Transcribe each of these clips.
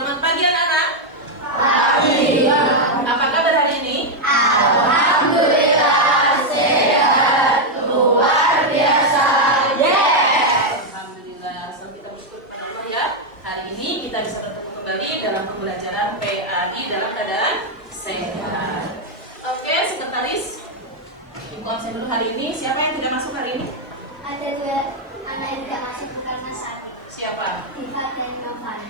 Selamat pagi anak-anak. Pagi. Apa kabar hari ini? Alhamdulillah sehat luar biasa. Yes. Alhamdulillah. So kita bersyukur kepada Allah ya. Hari ini kita bisa bertemu kembali dalam pembelajaran PAI dalam keadaan sehat. Oke, sekretaris. Konsen dulu hari ini. Siapa yang tidak masuk hari ini? Ada dua anak yang tidak masuk karena sakit. Siapa? Diva dan Novan.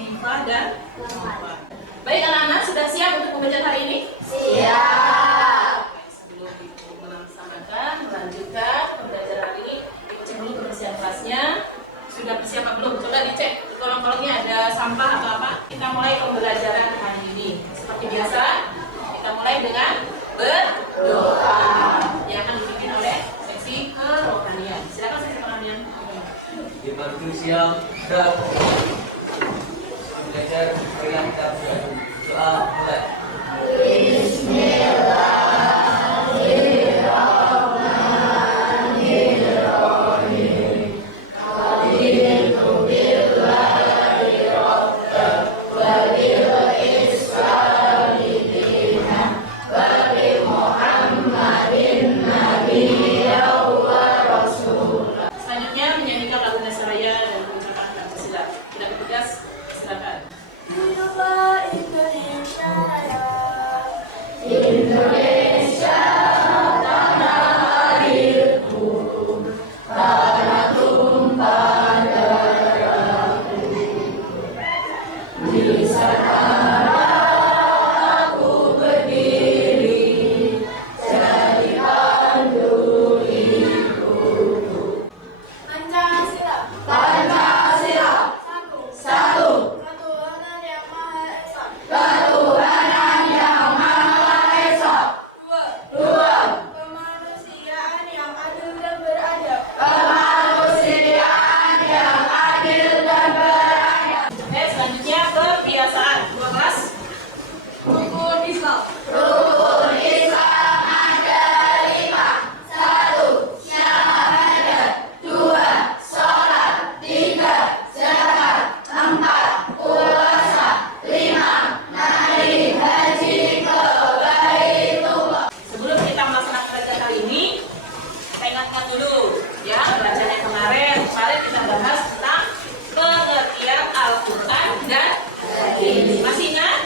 Diva dan Novan. Baik anak-anak, sudah siap untuk pembelajaran hari ini? Siap. Sebelum itu melaksanakan, melanjutkan pembelajaran hari ini, cek dulu kebersihan kelasnya. Sudah bersih apa belum? Coba dicek kolong-kolongnya ada sampah atau apa. Kita mulai pembelajaran hari ini. Seperti biasa, kita mulai dengan berdoa yang akan dipimpin oleh seksi kerohanian. Silakan seksi kerohanian. Di pagi siang dan belajar yang kita doa mulai. Selanjutnya menyanyikan lagu Nasraya dan mengucapkan Pancasila. Tidak bertugas, silakan. Indonesia tanah airku, tanah tumpah darahku. Di sana aku berdiri, jadi pandu hidupku. Pancasila. Pancasila, satu. Ketuhanan yang Maha Esa. Ketuhanan yang Maha Esa. Dua. Kemanusiaan yang adil dan beradab. Kemanusiaan yang adil dan beradab. Oke, selanjutnya kebiasaan 12. Rukun Islam. Rukun Islam ada 5. 1. Syahadat. 2. Sholat. 3. Zakat. 4. Puasa. 5. Naik haji ke Baitullah. Sebelum kita melaksanakan pelajaran hari ini, kita ingatkan dulu ya pelajaran yang kemarin. Kemarin kita bahas tentang pengertian Al-Quran dan hadis. Masih ingat?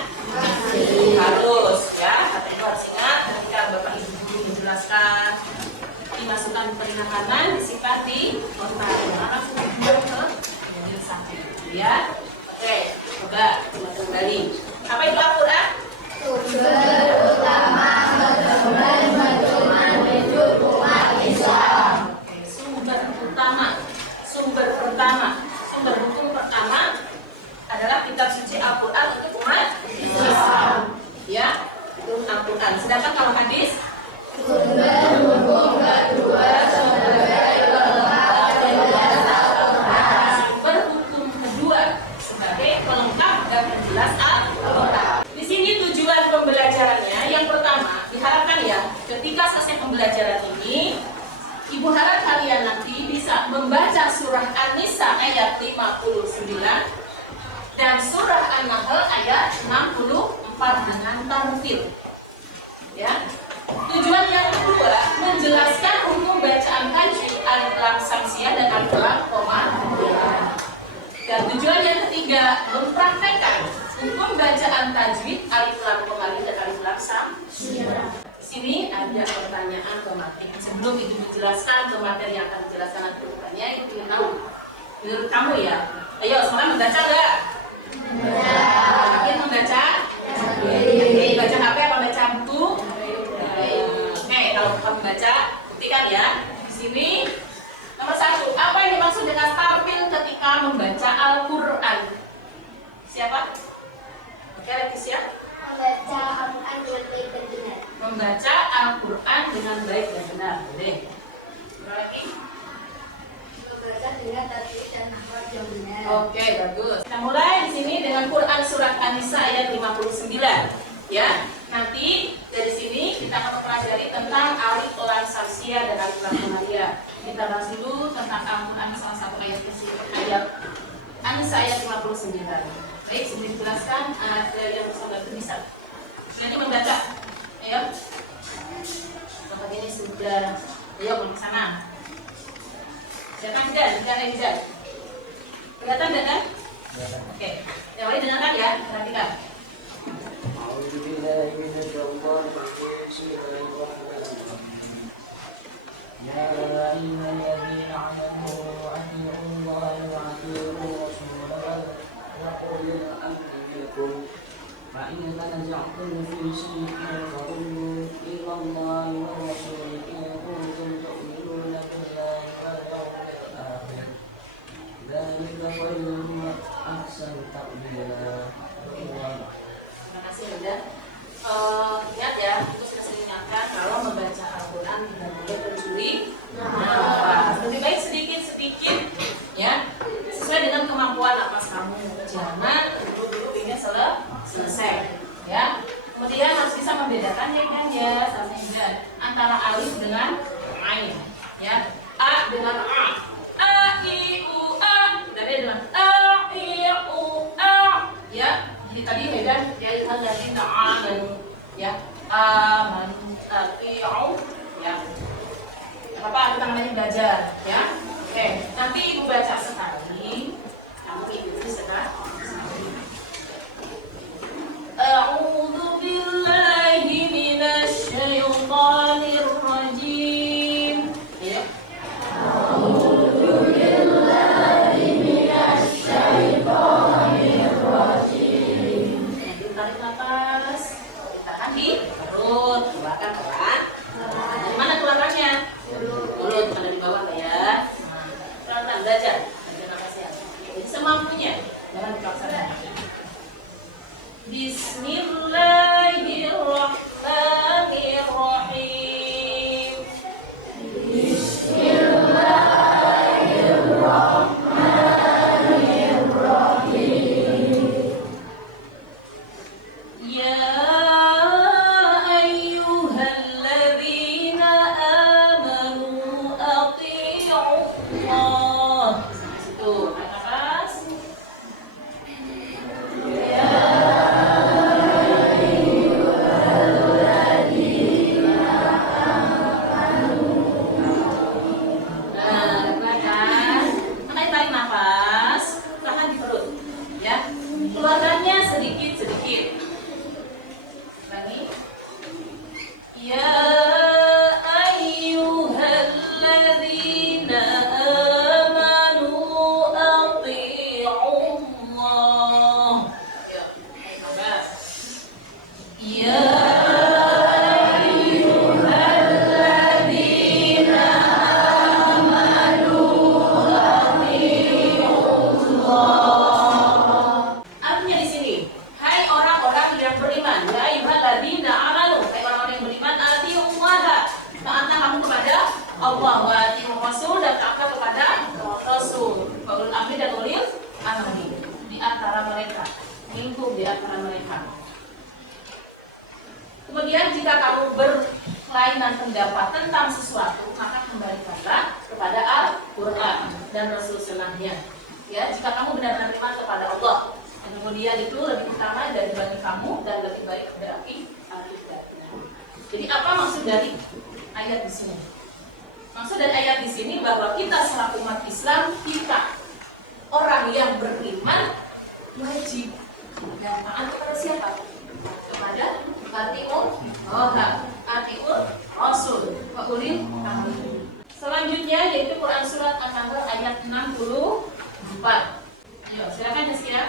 Harus ya, kata ibu harus ingat ketika bapak ibu guru menjelaskan dimasukkan ke telinga kanan, disingkat di otak. Maka sudah ke sampai ya. Oke, coba kita kembali. Apa itu Al-Quran? Sumber utama pedoman hidup umat Islam. Sumber hukum pertama adalah kitab suci Al-Quran untuk umat Islam. Ya, itu Al-Quran. Sedangkan kalau hadis, Sumber hukum kedua sebagai pelengkap penjelas Al-Quran. sumber hukum kedua sebagai pelengkap dan penjelas Al-Quran. Di sini tujuan pembelajarannya yang pertama diharapkan ya, ketika selesai pembelajaran ini, ibu harap kalian nanti bisa membaca surah An-Nisa ayat 59 dan surah An-Nahl ayat 64 dengan tartil. Ya. Tujuan yang kedua menjelaskan hukum bacaan tajwid, alif lam samsiah dan alif lam koma. Dan tujuan yang ketiga mempraktekkan hukum bacaan tajwid, alif lam koma dan alif lam samsiah. Di sini ada pertanyaan ke materi. Sebelum itu menjelaskan ke materi yang akan dijelaskan nanti bukannya, itu ingin tahu menurut kamu ya. Ayo semuanya membaca nggak? Yakin membaca? Yakin. Baca HP apa baca buku? Oke, kalau kamu baca, buktikan ya. Di sini nomor 1, apa yang dimaksud dengan tampil ketika membaca Al-Quran? Siapa? Oke, Leticia. Membaca Al-Quran dengan baik dan benar. Membaca Al-Quran dengan baik dan benar. Boleh. Berarti Membaca dengan tajwid dan nahwu yang benar. oke, bagus. Kita mulai di sini dengan Quran surat An-Nisa ayat 59. Ya. Nanti dari sini kita akan mempelajari tentang alif lam samsiah dan alif lam komariah. Kita bahas dulu tentang Al-Quran salah satu ayat kecil ayat An-Nisa ayat 59. Baik, sebelum dijelaskan ada yang bisa bantu bisa. Nanti membaca. Ayo. Tempat ini sudah. Ayo ke sana. Silakan tidak. Kelihatan tidak kan? Oke. Yang lain dengarkan ya, perhatikan. يا أيها الذين آمنوا أطيعوا الله وأطيعوا الرسول وأولي الأمر منكم فإن تنازعتم في شيء فردوه إلى الله والرسول إن كنتم تؤمنون بالله واليوم الآخر ذلك خير وأحسن تأويلا. Terima kasih Bunda. Lihat ya, itu sudah saya ingatkan kalau membaca Al-Quran tidak boleh berjuri. Lebih baik sedikit ya, sesuai dengan kemampuan nafas kamu. Jangan dulu ingin selesai ya. Kemudian harus bisa membedakan ya sama Z antara alif dengan ain ya. A dengan a i u a, dan dengan a i u a ya. Jadi tadi beda ya, lihat dari amanu ya, amanu ati'u ya. Apa kita namanya belajar ya. Oke, nanti ibu baca sekali, kamu ikuti sekali. A'udzu billahi minasy syaithanir rajim. Ya. Tarik nafas, ditahan di perut, keluarkan pelan. Dari mana keluarkannya? Mulut, ada di bawah ya. Pelan-pelan belajar nafasnya. Jadi semampunya, jangan dipaksakan. Bismillahirrahmanirrahim. Ya ayyuhalladzina amanu ati'ullah. Situ, nafas. Tarik nafas, tahan di perut ya. Keluarkannya sedikit. Lagi. Ya ayyuhalladzina amanu ati'ullah. Ya, nafas. Ya artinya di sini, hai orang-orang yang beriman, ya ayyuhalladzina amanu, hai orang-orang yang beriman, atiullaha, taatlah kamu kepada Allah, wa atiur rasul, dan taatlah kepada Rasul, wa ulil amri dan ulil amri, di antara mereka, minkum di antara mereka. Kemudian jika kamu berkelainan pendapat tentang sesuatu, maka kembalikanlah kepada Al-Quran dan Rasul Sunnahnya. Ya, jika kamu benar-benar beriman kepada Allah, dan kemudian itu lebih utama dari bagi kamu dan lebih baik berarti akibatnya. Jadi apa maksud dari ayat di sini? Maksud dari ayat di sini bahwa kita selaku umat Islam, kita orang yang beriman wajib dan taat kepada siapa? Kepada atiur Rasul wa ulil amri. Selanjutnya yaitu Quran surat An-Nahl ayat 64. Ayo, silakan Jaskia.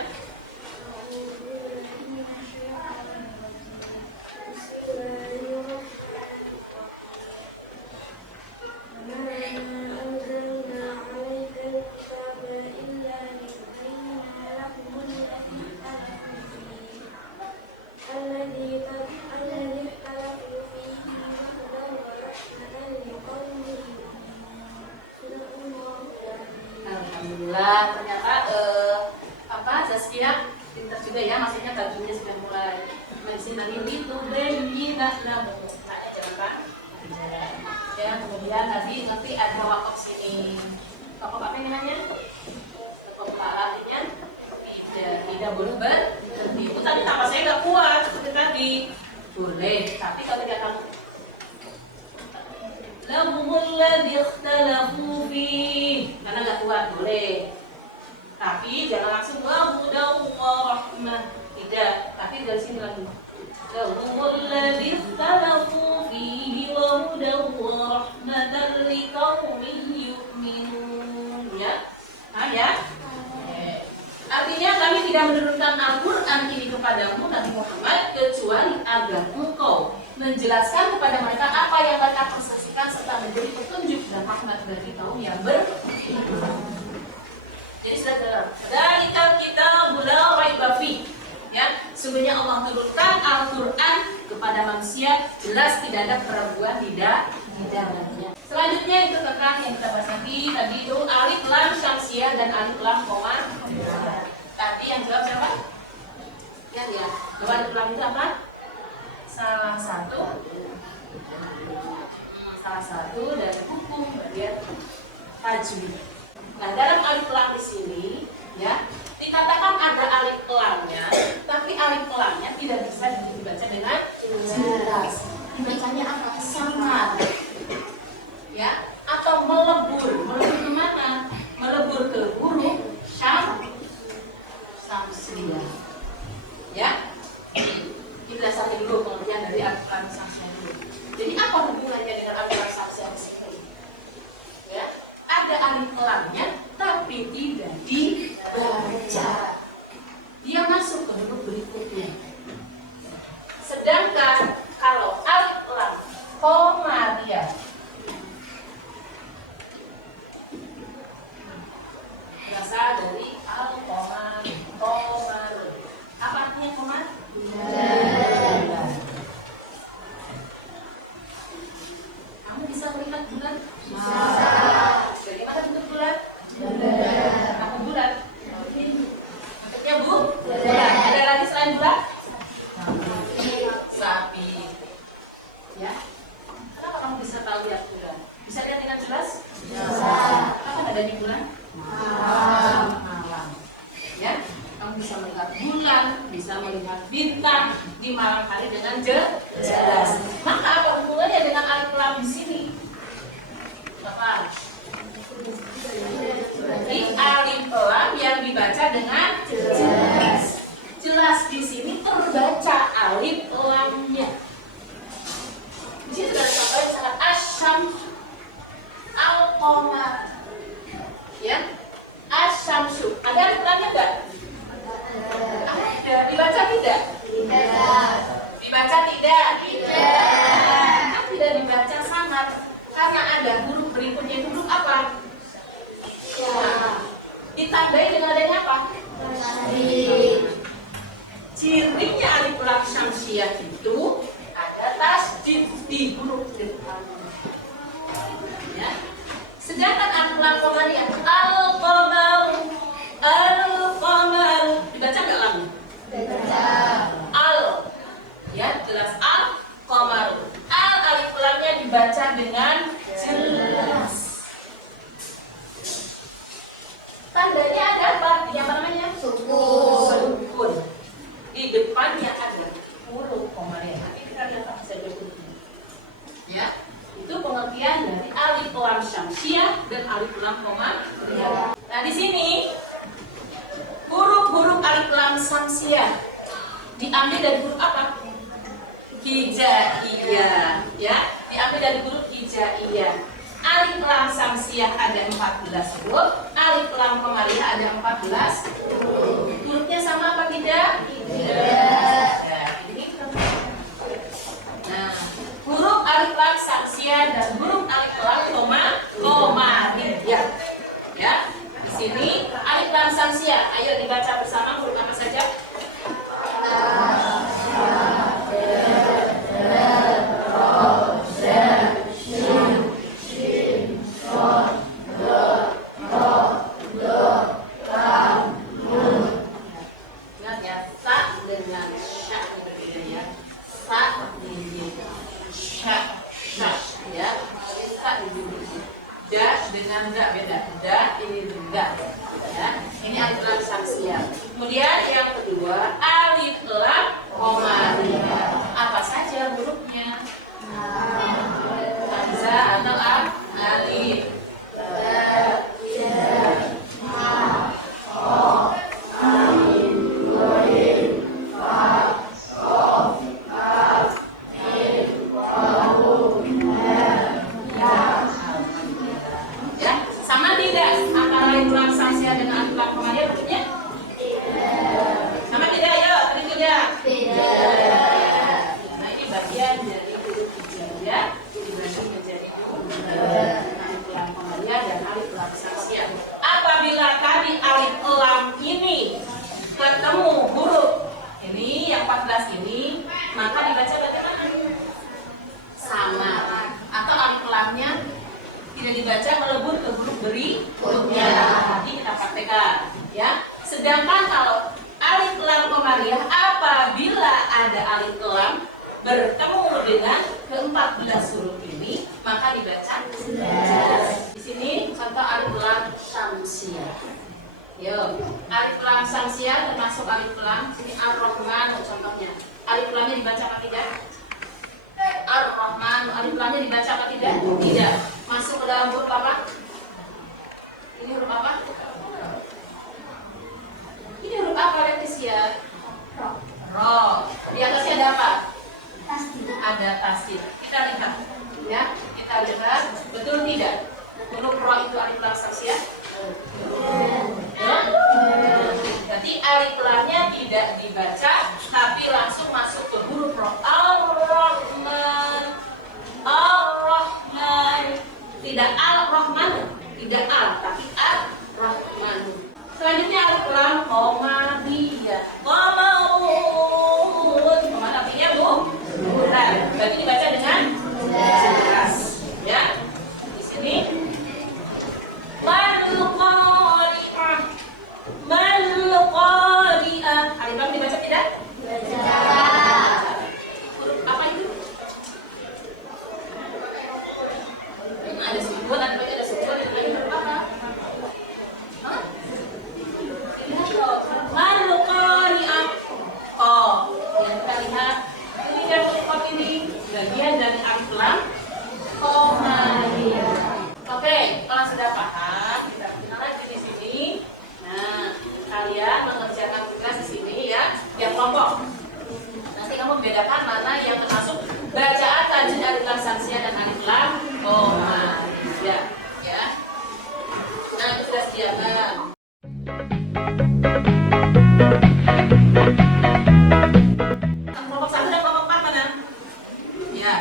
Alhamdulillah, ternyata Zaskia pintar juga ya, maksudnya bajunya sudah mulai masih tadi itu berbeda namun jangan ya. Kemudian nanti ada wakaf sini, wakaf apa namanya? Wakaf artinya tidak tidak boleh berhenti. Itu tadi napasnya nggak kuat seperti tadi. Boleh, tapi kalau tidak kamu lahumul ladzi ikhtalafu fih, karena nggak kuat boleh. Tapi jangan langsung wahudan wa rahmah. Tidak, tapi dari sini lagi. Lahumul ladzi ikhtalafu fihi wahudan wa rahmatan liqaumin yu'minun. Ya. Nah, ya. Artinya kami tidak menurunkan Al-Quran ini kepadamu Nabi Muhammad kecuali agar engkau menjelaskan kepada mereka apa yang mereka persaksikan serta menjadi petunjuk dan rahmat bagi kaum yang beriman. Jadi saudara, dari kita la raiba fi, ya, sebenarnya Allah menurunkan Al-Quran kepada manusia jelas tidak ada keraguan di dalamnya. Selanjutnya itu tentang yang kita bahas tadi itu alif lam syamsiah dan alif lam koma. Tadi yang jawab siapa? Ya. Jawab alif lam itu apa? Salah satu dari hukum bagian tajwid. Nah, dalam alif lam di sini, ya, dikatakan ada alif lamnya, tapi alif lamnya tidak bisa dibaca dengan jelas. Dibacanya apa? Samar. Ya, atau melebur kemana? Melebur ke huruf syamsiyah. Ya, kita sampai dulu pengertian dari alif lam syamsiyah dulu. Jadi apa hubungannya dengan alif lam syamsiyah di sini? Ya, ada alif lamnya tapi tidak dibaca. Dia masuk ke huruf berikutnya. Sedangkan kalau alif lam qamariyah berasal dari al-qamar. Apa artinya qamar? Bulan. Kamu bisa melihat bulan? Bisa. Bagaimana bentuk bulan? Bulan. Apa bulan? Bentuknya bulan. Ada lagi selain bulan? Sapi. Ya. Kenapa kamu bisa tahu lihat bulan? Bisa lihat dengan jelas? Bisa. Kapan adanya bulan? Malam. Ya, kamu bisa melihat bulan, bisa melihat bintang di malam hari dengan jelas. Maka apa hubungannya dengan alif lam di sini? Apa? Berarti alif lam yang dibaca dengan jelas. Jelas di sini terbaca alif lamnya. Di sini sudah ada misalkan asyam, al-qamar. Ya, asyamsu. Ada alif lamnya enggak? Ada. Dibaca tidak? Tidak. Dibaca tidak? Tidak. Kan tidak dibaca sangat karena ada huruf berikutnya itu huruf apa? Ya. Ditandai dengan adanya apa? Tasdid. Cirinya alif lam syamsiyah itu ada tasdid di huruf depan. Ya. Sedangkan alif lam qamariyah al-qamar dibaca enggak lam? Dibaca. Al, ya, jelas al-qamar. Al alif lamnya dibaca dengan jelas. Tandanya ada apa? Yang namanya sukun. Di depannya ada huruf qamariyah. Nanti kita lihat saja hurufnya. Ya. Itu pengertian dari alif lam syamsiyah dan alif lam qamariyah. Nah, di sini huruf-huruf alif lam syamsiyah diambil dari huruf apa? Hijaiyah, ya. Diambil dari huruf hijaiyah. Alif lam syamsiyah ada 14 huruf, alif lam qamariyah ada 14 huruf. Hurufnya sama apa tidak? Tidak. Nah, huruf alif lam syamsiyah dan huruf alif lam qamariyah. Ya, di sini alif lam syamsiyah. Ayo dibaca bersama huruf apa saja? Ingat ya, sa dengan sya berbeda ya. Sa ini sya, ya. Sa ini da dengan da beda. Da ini da. Ya. Ini alif lam syamsiyah. Kemudian yang kedua, alif lam komariah. Apa saja hurufnya? Hamzah atau alif. Ya, sama tidak antara alif lam samsiah dengan alif lam komariah hurufnya? Sama tidak? Ayo, tadi tidak. Nah, ini bagian dari huruf hijaiyah dibagi menjadi dua, alif lam komariah dan alif lam samsiah. Apabila tadi alif lam ini ketemu huruf ini yang 14 ini, maka dibaca bagaimana? Sama. Atau alif lamnya tidak dibaca melebur ke huruf berikutnya. Nanti kita praktekkan, ya. Sedangkan kalau alif lam komariah, apabila ada alif lam bertemu dengan ke-14 huruf ini, maka dibaca di sini contoh alif lam syamsiah. Yo, alif lam syamsiah termasuk alif lam sini ar-rahman contohnya. Alif lamnya dibaca apa tidak? Ar-rahman, alif lamnya dibaca apa tidak? Tidak. Masuk ke dalam huruf apa? Ini huruf apa? Ini huruf apa, Leticia? Ro. Di atasnya ada apa? Ada tasdid. Kita lihat, ya. Kita lihat, betul tidak? Huruf ro itu alif lam syamsiah? Berarti alif lamnya tidak dibaca, tapi langsung masuk ke huruf ro. Ar-Rahman, Ar-Rahman. Tidak Al-Rahman, tidak Al, tapi Ar-Rahman. Selanjutnya alif lam komariah. Qamarun. Kemana artinya, Bu? Bulan. Berarti dibaca dengan jelas. Ya. Di sini Mal-Qari'ah. Mal-Qari'ah. Alif lam dibaca tidak? Huruf apa itu? Ada sukun, ada sukun, ada huruf apa? Hah? Mal-Qari'ah. Oh, yang kita lihat ini dan huruf ini bagian dari alif lam komariah. Oke, kalau sudah paham, kita kenal lagi di sini. Nah, kalian mengerjakan tugas di sini ya, yang kelompok. Nanti kamu bedakan mana yang termasuk bacaan tajwid alif lam syamsiah dan alif lam komariah, ya. Nah, itu sudah sediakan. Kelompok 1 dan kelompok 4 mana? Ya.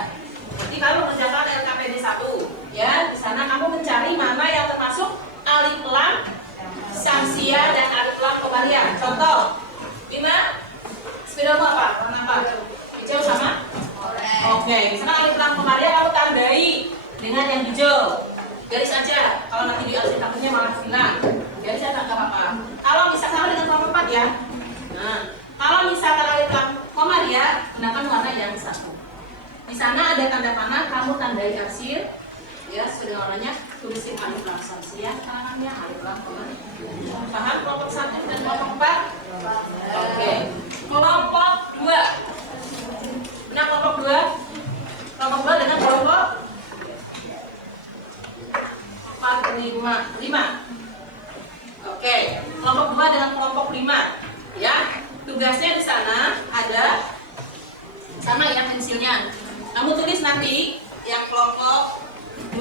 Nanti kamu mengerjakan LKPD 1. Ya, di sana kamu mencari mana yang termasuk alif lam syamsiah dan alif lam komariah. Contoh, Bima, sepedamu apa? Warna apa? Hijau sama? Oke, misalkan alif lam komariah kamu tandai dengan yang hijau. Garis aja. Kalau nanti di alif takutnya malah hilang. Garis aja nggak apa-apa. Kalau misalkan sama dengan kelompok 4 ya. Nah, kalau misalkan alif lam komariah, gunakan warna yang satu. Di sana ada tanda panah, kamu tandai arsir. Ya, sudah warnanya tulisin alif lam syamsiah, tangannya alif lam komariah. Paham kelompok 1 dan kelompok 4? Oke. Kelompok 2. Nah, kelompok 2. Kelompok 2 dengan kelompok 4, 5. Oke. Kelompok 2 dengan kelompok 5. Ya. Tugasnya di sana ada sama ya pensilnya. Kamu tulis nanti yang kelompok 2.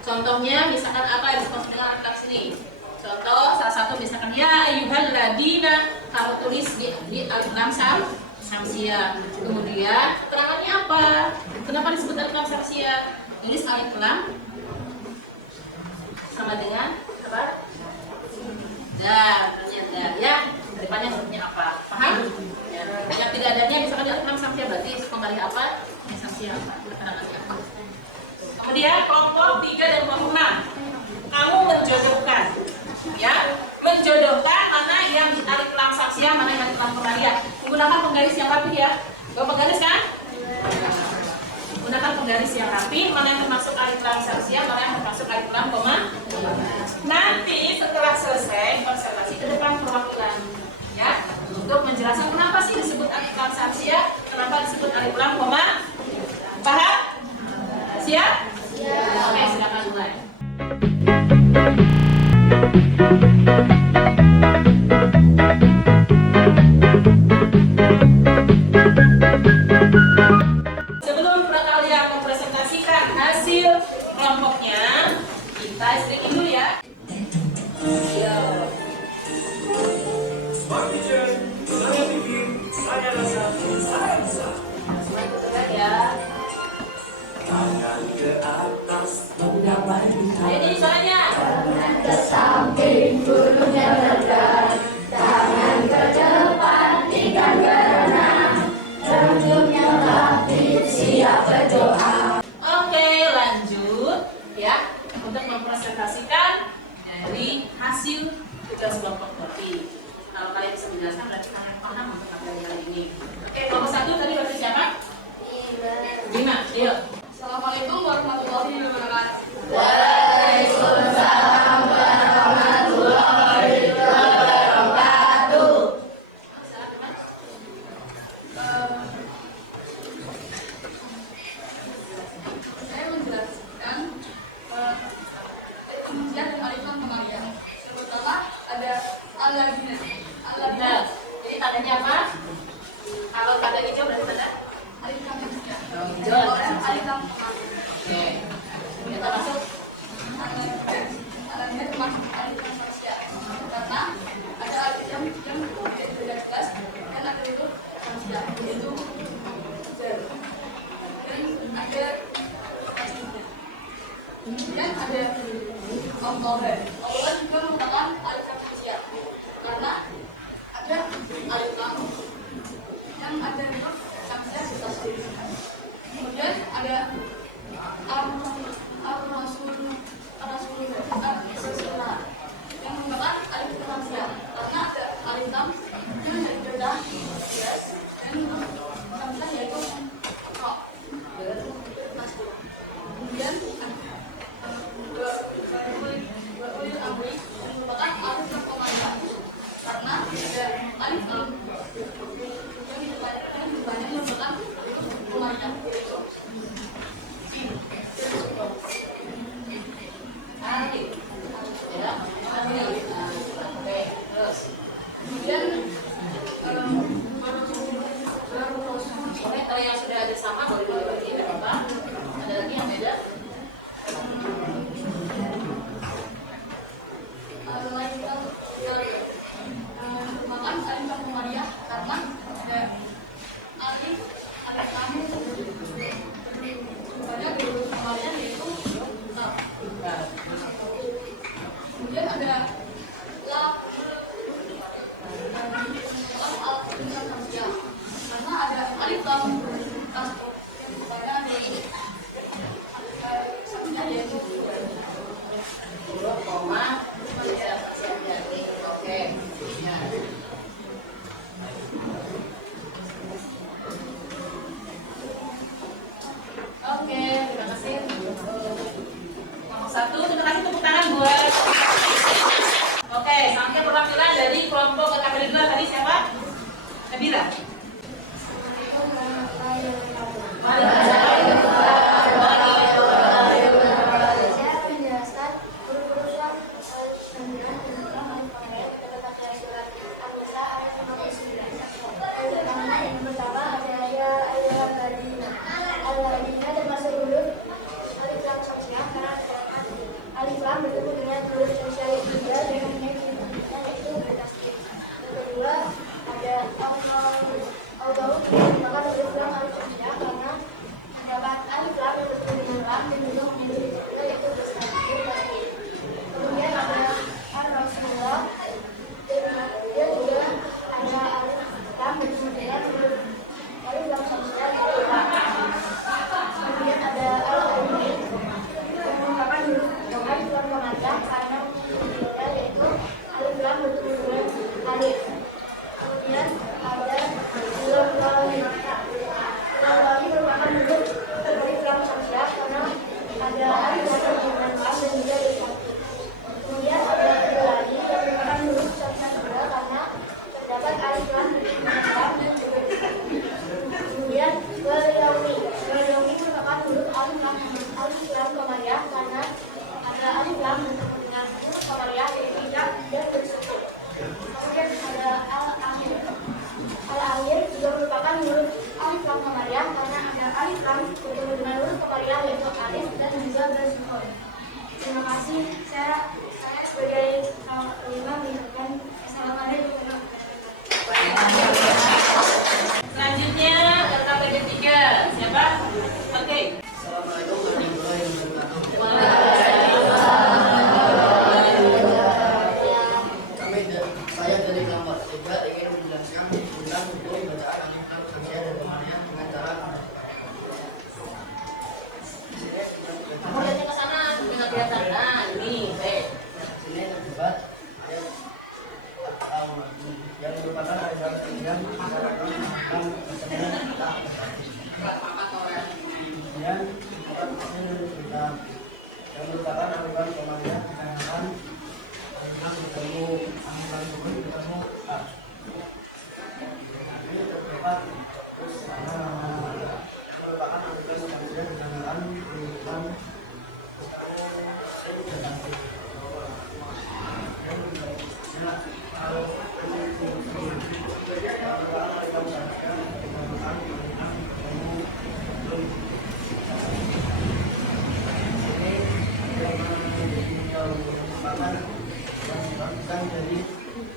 Contohnya misalkan apa yang disebut dengan alif lam sini. Contoh salah satu misalkan ya ayyuhalladzina, kamu tulis di alif lam syamsiah. Kemudian keterangannya apa? Kenapa disebut alif lam syamsiah? Tulis alif lam sama dengan apa? Dan ya. Depannya hurufnya apa? Paham? Ya. Yang tidak adanya misalkan alif lam syamsiah berarti kembali apa? Yang syamsiah apa? Keterangannya apa? Kemudian kelompok 3 dan kelompok 6. Kamu menjodohkan, ya, menjodohkan mana yang alif lam syamsiah, mana yang alif lam komariah. Menggunakan penggaris yang rapi ya. Bawa penggaris kan? Gunakan penggaris yang rapi, mana yang termasuk alif lam syamsiah, mana yang termasuk alif lam komariah. Nanti setelah selesai konsentrasi ke depan perwakilan, ya. untuk menjelaskan kenapa sih disebut alif lam samsiah, kenapa disebut alif lam koma. Paham? Siap? Oke, silakan mulai. Sebelum kalian mempresentasikan hasil kelompoknya, kita stretching dulu ya. Ayo nih soalnya. Ke samping burungnya bergerak, tangan ke depan ikan berenang, terjunnya rapid siap berdoa. Oke, lanjut ya untuk mempresentasikan dari hasil tugas kelompok berarti. Kalau kalian bisa menjelaskan berarti kalian paham untuk materi kali ini. Oke, kelompok 1 tadi berarti siapa? Bima, yuk. Assalamualaikum warahmatullahi wabarakatuh. Waalaikumsalam warahmatullahi wabarakatuh. Saya menjelaskan etimologi dan alif lam kemarian. Yang pertama ada aladina. Nah, jadi tandanya apa? Kalau tanda hijau berarti tanda Alif lam kemarian. hijau. Alif lam kemarian. Oke, kita masuk. Aladina termasuk alif lam manusia. Karena ada alif lam yang tidak jelas dan ada itu manusia, yaitu zer. Dan ada kemudian ada Allah. Allah juga merupakan alif lam manusia karena ada alif lam yang ada huruf manusia di atas. Kemudian ada ar-rasul yang merupakan alif lam manusia karena ada alif lam yang berbeda jelas dan huruf manusia yaitu ro. Kemudian ulil amri yang merupakan alif lam komando karena ada alif lam yang depannya merupakan komando yaitu Alif. Ya, alif. Oke, terus. kemudian Oke, kalau yang sudah ada sama boleh dibagi, tidak apa-apa. Ada lagi yang beda? merupakan alif lam komariah karena ada alif lam banyak di huruf komariah yaitu ta. Kemudian ada lam alif lam hamzah karena ada alif lam tasbih yang banyak di satunya yaitu Huruf koma. Ya, jadi. Oke. Ya. Oke, terima kasih. Nomor 1, terima kasih tepuk tangan buat. Oke, sampai perwakilan dari kelompok kategori 2 tadi siapa? Nabila. Saya menjelaskan huruf-huruf yang sembilan tentang alif lam dapat surat An-Nisa ayat 59. Yang pertama ada ya ayyuhalladzina. Alladzina termasuk huruf alif lam samsiah karena ada alif lam bertemu dengan huruf syariah juga dengan yang itu bertasdid. Yang kedua ada Allah Islam bertemu dengan huruf Qoriah yaitu alif dan juga bersuhun. Terima kasih. Saya sebagai imam mengucapkan assalamualaikum warahmatullahi wabarakatuh. Selanjutnya LKPD 3. Siapa? Oke. Assalamualaikum warahmatullahi wabarakatuh. Saya dari kelompok 3 ingin menjelaskan tentang hukum bacaan alif lam hamzah dan komanya dengan cara Kamu lihatnya ke sana, nggak kelihatan. Nah, ini, baik. ini terdapat yang merupakan ajaran yang masyarakat dan yang merupakan aliran komanya dengan aliran bertemu aliran turun bertemu A. Ini terdapat merupakan aliran komanya dengan aliran dari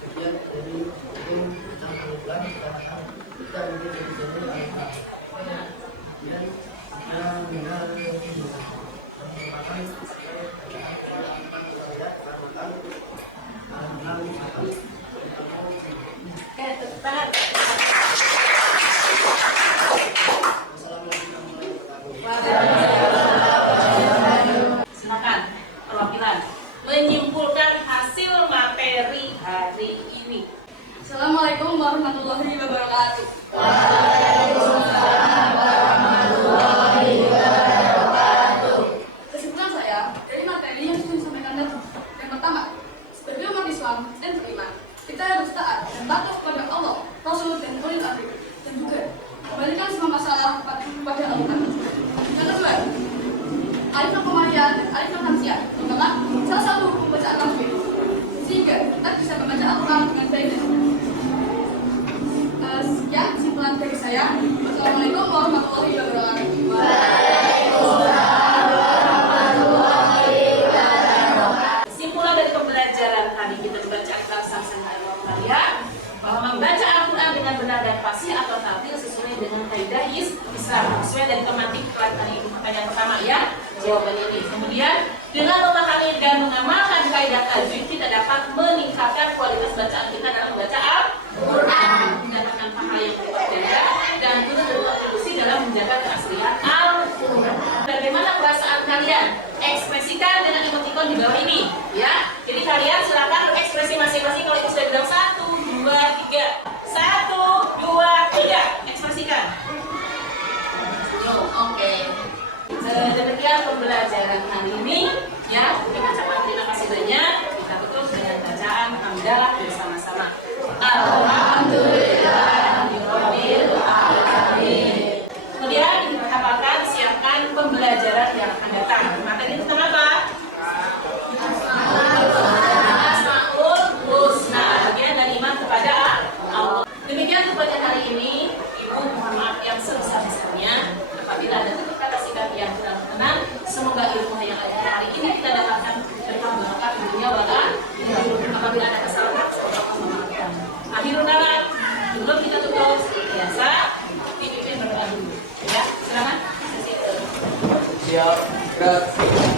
bagian dari hukum tentang aliran karena kita ini dari aliran dan benar Tepuk tangan. Silakan perwakilan menyimpulkan hasil materi hari ini. Assalamualaikum warahmatullahi wabarakatuh. Kesimpulan saya dari materi yang sudah disampaikan tadi, yang pertama, sebagai umat Islam dan beriman, kita harus taat dan patuh kepada Allah, Rasul dan ulil amri, dan juga kembalikan semua masalah kepada Allah. Yang kedua, alif lam komanya dan alif lam hamzah merupakan salah satu hukum bacaan tajwid, sehingga kita bisa membaca Al-Quran dengan baik dan benar. Sekian kesimpulan dari saya. Wassalamualaikum warahmatullahi wabarakatuh. Kesimpulan dari pembelajaran tadi kita membaca Al-Quran kalian bahwa membaca Al-Quran dengan benar dan fasih atau tartil sesuai dengan kaidah Islam sesuai dari tematik tadi pertanyaan pertama ya jawaban ini. Kemudian dengan memahami dan mengamalkan kaidah tajwid kita dapat meningkatkan kualitas bacaan kita dalam membaca Al-Quran, mendapatkan pahala yang berbeda dan turut berkontribusi dalam menjaga keaslian Al-Quran. Bagaimana perasaan kalian? Ekspresikan dengan emoticon di bawah ini ya. Jadi kalian silakan ekspresi masing-masing. Kalau itu sudah bilang 1, 2, 3 1, 2, 3 ekspresikan. Oke. Demikian pembelajaran hari ini ya. Kita ucapkan terima kasih banyak. Kita tutup dengan bacaan hamdalah bersama-sama. Alhamdulillahirabbil alamin. Kemudian dihafalkan, siapkan pembelajaran yang akan datang. Materi tentang apa? Asmaul Husna. Bagian dari iman kepada Allah. Demikian pembelajaran hari ini. Ibu mohon maaf yang sebesar-besarnya apabila ada tutur kata sikap yang kurang berkenan. Semoga ilmu yang ada hari ini kita dapatkan berkah di dunia wal akhirat. Apabila ada kesalahan, semoga Allah memaafkan. Akhirul kalam, sebelum kita tutup seperti biasa, pimpin berdoa dulu. Ya, silakan. siap gerak.